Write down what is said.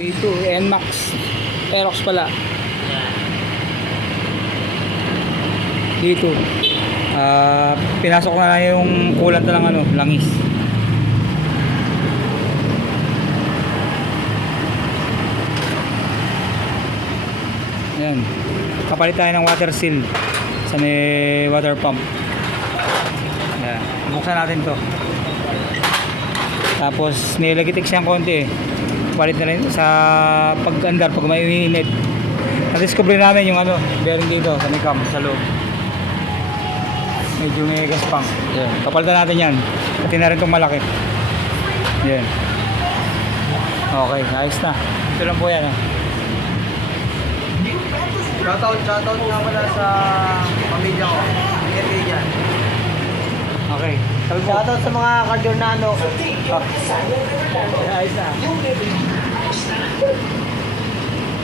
B2, NMAX, Aerox pala. Dito. Pinasok na yung kulant na ng langis. Ayan. Kapalit tayo ng water seal sa may water pump. Ayan. Buksan natin to. Tapos nilagitik siyang konti eh. Palit na rin sa pag-andar pag may uminit. Na-discover namin yung bearing dito sa may cam sa loob. Medyo may gaspang. Ayan. Kapalitan natin yan. Pati na rin itong malaki. Ayan. Okay, ayos na. Ito lang po yan. Shoutout nga pala sa pamilya ko. Ingat kayo dyan. Okay. Shoutout sa mga Cardionano. Ayos na.